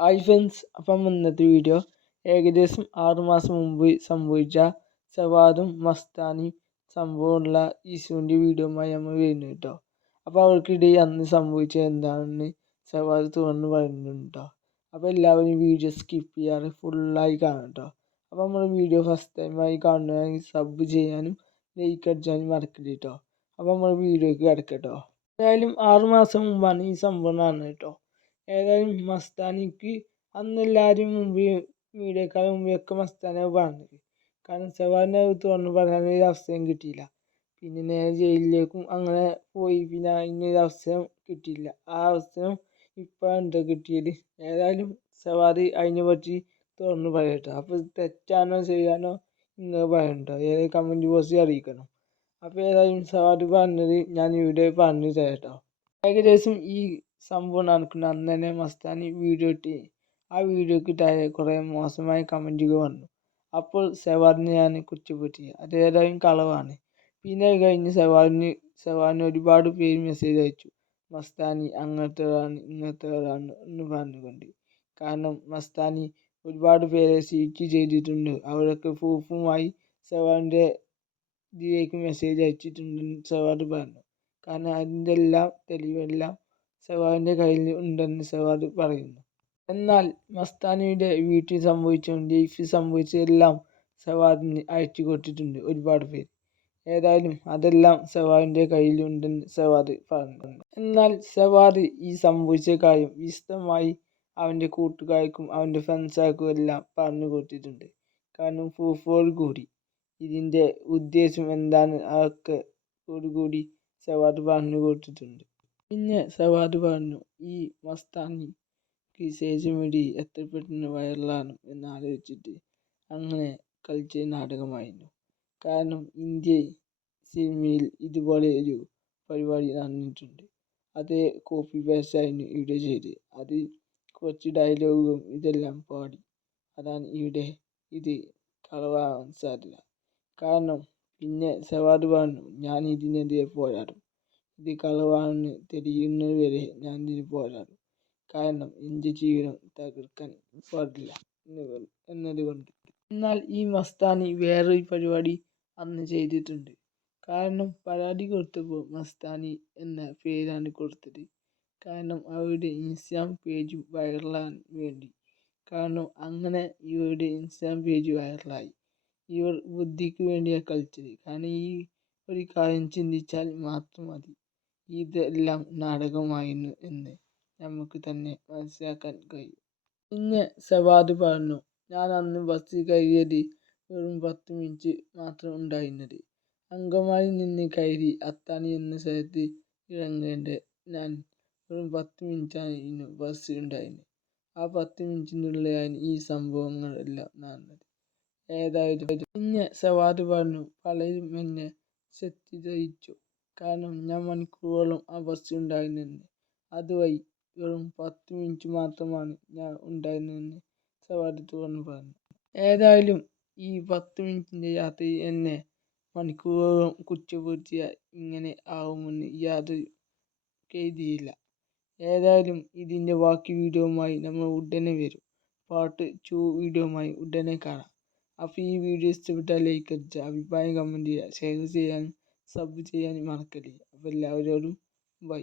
Hi friends അപ്പം ഇന്നത്തെ video ഏകദേശം ആറുമാസം മുമ്പ് സംഭവിച്ച സവാദും മസ്താനിയും സംഭവമുള്ള ഇസുവിന്റെ വീഡിയോമായി നമ്മൾ വരുന്നു കേട്ടോ. അപ്പോൾ അവർക്കിടയിൽ അന്ന് സംഭവിച്ചത് എന്താണെന്ന് സവാദ് തുറന്ന് പറയുന്നുണ്ട് കേട്ടോ. അപ്പോൾ എല്ലാവരും വീഡിയോ സ്കിപ്പ് ചെയ്യാറ് ഫുള്ളായി കാണാം കേട്ടോ. അപ്പോൾ നമ്മൾ വീഡിയോ ഫസ്റ്റ് ടൈമായി കാണുകയാണെങ്കിൽ സബ് ചെയ്യാനും ലൈക്ക് അടിച്ചാനും മറക്കരുത് കേട്ടോ. അപ്പോൾ നമ്മൾ വീഡിയോയ്ക്ക് കിടക്കട്ടോ എന്തായാലും ആറുമാസം മുമ്പാണ് ഈ സംഭവം നടന്നത് കേട്ടോ. ഏതായാലും മസ്താനിക്ക് അന്നെല്ലാവരും മുമ്പ് മീഡിയക്കാരെ മുമ്പിലൊക്കെ മസ്താനെ പറഞ്ഞത്. കാരണം സവാറിനെ തുറന്ന് പറയാനൊരു അവസരം കിട്ടിയില്ല. പിന്നെ നേരെ ജയിലിലേക്കും അങ്ങനെ പോയി. പിന്നെ അതിനൊരു അവസരം കിട്ടിയില്ല. ആ അവസരം ഇപ്പോഴാണ് എന്താ കിട്ടിയത്. ഏതായാലും സവാറി അതിനെ പറ്റി തുറന്ന് പറയട്ടോ. അപ്പോൾ തെറ്റാണോ ശരിയാണോ നിങ്ങൾ പറയണ്ടോ ഏത് കമന്റ് ബോക്സിൽ അറിയിക്കണം. അപ്പോൾ ഏതായാലും സവാറി പറഞ്ഞത് ഞാൻ ഇവിടെ പറഞ്ഞു തരാം ഏകദേശം ഈ സംഭവം നടക്കുന്ന അന്ന് തന്നെ മസ്താനി വീഡിയോ ഇട്ട് ആ വീഡിയോക്ക് താഴെ കുറേ മോശമായ കമന്റുകൾ വന്നു. അപ്പോൾ സെവാറിനെ ഞാൻ കുറ്റപ്പെടുത്തി. അത് ഏതായാലും കളവാണ്. പിന്നെ കഴിഞ്ഞ് സെവാറിന് സെവാറിന് ഒരുപാട് പേര് മെസ്സേജ് അയച്ചു. മസ്താനി അങ്ങനത്തേതാണ് ഇങ്ങനത്തേതാണ് എന്ന് പറഞ്ഞുകൊണ്ട്. കാരണം മസ്താനി ഒരുപാട് പേരെ സീക്ക് ചെയ്തിട്ടുണ്ട്. അവരൊക്കെ പ്രൂഫുമായി സെവാറിന്റെ ഇതിലേക്ക് മെസ്സേജ് അയച്ചിട്ടുണ്ടെന്ന് സെവാർ പറഞ്ഞു. കാരണം അതിന്റെ എല്ലാം തെളിവെല്ലാം സവാദിന്റെ കയ്യിൽ ഉണ്ടെന്ന് സവാർ പറയുന്നു. എന്നാൽ മസ്താനിയുടെ വീട്ടിൽ സംഭവിച്ചതും ലൈഫിൽ സംഭവിച്ചതെല്ലാം സവാദിന് അയച്ചു കൊടുത്തിട്ടുണ്ട് ഒരുപാട് പേര്. ഏതായാലും അതെല്ലാം സവാദിന്റെ കയ്യിലുണ്ടെന്ന് സവാദ് പറഞ്ഞിട്ടുണ്ട് എന്നാൽ സവാദ് ഈ സംഭവിച്ച കാര്യം വിശദമായി അവന്റെ കൂട്ടുകാർക്കും അവന്റെ ഫ്രണ്ട്സാർക്കും എല്ലാം പറഞ്ഞു കൊടുത്തിട്ടുണ്ട്. കാരണം പ്രൂഫോട് കൂടി. ഇതിന്റെ ഉദ്ദേശം എന്താണ്? അതൊക്കെ കൂടി സവാദ് പറഞ്ഞു കൊടുത്തിട്ടുണ്ട്. പിന്നെ സവാദ് പറഞ്ഞു ഈ മസ്താനിക്ക് സോഷ്യൽ മീഡിയയിൽ എത്ര പെട്ടെന്ന് വൈറലാണ് എന്ന് ആലോചിച്ചിട്ട് അങ്ങനെ കളിച്ച നാടകമായിരുന്നു. കാരണം ഇന്ത്യ സിനിമയിൽ ഇതുപോലെ ഒരു പരിപാടി നടന്നിട്ടുണ്ട്. അതേ കോപ്പി പേസ്റ്റായിരുന്നു ഇവിടെ ചെയ്ത് അത് കുറച്ച് ഡയലോഗും ഇതെല്ലാം പാടി. അതാണ് ഇവിടെ ഇത് കളവാകാൻ സാധ്യത. കാരണം പിന്നെ സവാദ് പറഞ്ഞു ഞാൻ ഇതിനെതിരെ പോരാടും. ഇത് കളവാണെന്ന് തെളിയുന്നതുവരെ ഞാൻ ഇതിന് പോരാടും. കാരണം എന്റെ ജീവിതം തകർക്കാൻ പാടില്ല എന്നതുകൊണ്ട് എന്നാൽ ഈ മസ്താനി വേറൊരു പരിപാടി അന്ന് ചെയ്തിട്ടുണ്ട്. കാരണം പരാതി കൊടുത്തപ്പോൾ മസ്താനി എന്ന പേരാണ് കൊടുത്തത്. കാരണം അവരുടെ ഇൻസ്റ്റാഗ്രാം പേജ് വൈറലാൻ വേണ്ടി. കാരണം അങ്ങനെ ഇവരുടെ ഇൻസ്റ്റാഗ്രാം പേജ് വൈറലായി. ഇവർ ബുദ്ധിക്ക് വേണ്ടിയാണ് കളിച്ചത്. കാരണം ഈ ഒരു കാര്യം ചിന്തിച്ചാൽ മാത്രം മതി. ഇതെല്ലാം നാടകമായിരുന്നു എന്ന് നമുക്ക് തന്നെ മനസ്സിലാക്കാൻ കഴിയും. പിന്നെ സവാദ് പറഞ്ഞു ഞാൻ അന്ന് ബസ്സിൽ കയറിയത് വെറും പത്ത് മിനിറ്റ് മാത്രം ഉണ്ടായിരുന്നത്. അങ്കമാലി നിന്ന് കയറി അത്താണി എന്ന സ്ഥലത്ത് ഇറങ്ങേണ്ട ഞാൻ വെറും പത്ത് മിനിറ്റായിരുന്നു ബസ് ഉണ്ടായിരുന്നത്. ആ പത്ത് മിനിറ്റിനുള്ളിലാണ് ഈ സംഭവങ്ങളെല്ലാം നടന്നത്. ഏതായാലും പിന്നെ സവാദ് പറഞ്ഞു പലരും എന്നെ തെറ്റിദ്ധരിച്ചു. കാരണം ഞാൻ മണിക്കൂറോളം ഉണ്ടായിരുന്നെന്ന് അതുവഴി വെറും പത്ത് മിനിറ്റ് മാത്രമാണ് ഞാൻ ഉണ്ടായിരുന്നതെന്ന് സവാദ് തുറന്നു പറഞ്ഞു. ഏതായാലും ഈ പത്ത് മിനിറ്റിന്റെ യാത്രയിൽ എന്നെ മണിക്കൂറോളം കുറ്റപ്പെടുത്തിയാൽ ഇങ്ങനെ ആവുമെന്ന് യാതൊരു കരുതിയില്ല ഏതായാലും ഇതിന്റെ ബാക്കി വീഡിയോയുമായി നമ്മൾ ഉടനെ വരും. പാർട്ട് ടു വീഡിയോയുമായി ഉടനെ കാണാം. അപ്പോൾ ഈ വീഡിയോ ഇഷ്ടപ്പെട്ടാൽ ലൈക്ക് അടിക്കുക അഭിപ്രായം കമന്റ് ചെയ്യുക ഷെയർ ചെയ്യാനും സബ് ചെയ്യാനും മറക്കല്ലേ. അപ്പോൾ എല്ലാവരോടും ബൈ